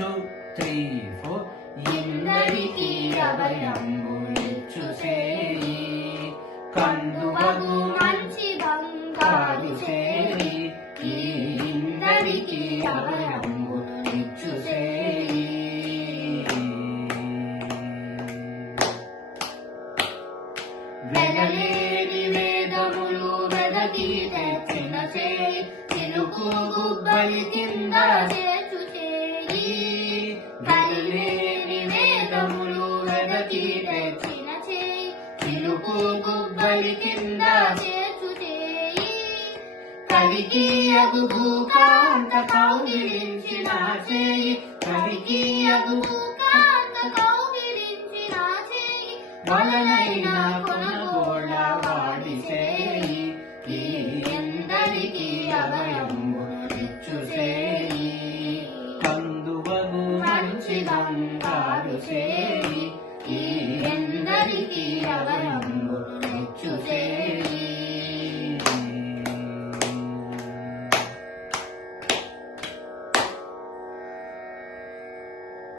2 3 4 ఇందరికీ అభయంబు ఇచ్చుసేయి కందువగు మంచి బంగారు సేయి ఇందరికీ అభయంబు ఇచ్చుసేయి. వెలలేని వేదములు వెదకి తెచ్చిన చేయి చిలుకు గుబ్బలి కింద చేర్చు చేయి. వెలలేని వేదములు వెదకి తెచ్చిన చేయి చిలుకు గుబ్బలి కింద చేర్చు చేయి. కలికి అగు భూకాంత కౌగిలించిన చేయి కలికి అగు భూకాంత కౌగిలించిన చేయి వలనైనా కొనగోళ వాడి చేయి ఎందరికీ అభయంబు ఇచ్చుసేయి కందువగు మంచి బంగారు చేయి ఎందరికీ అభయంబు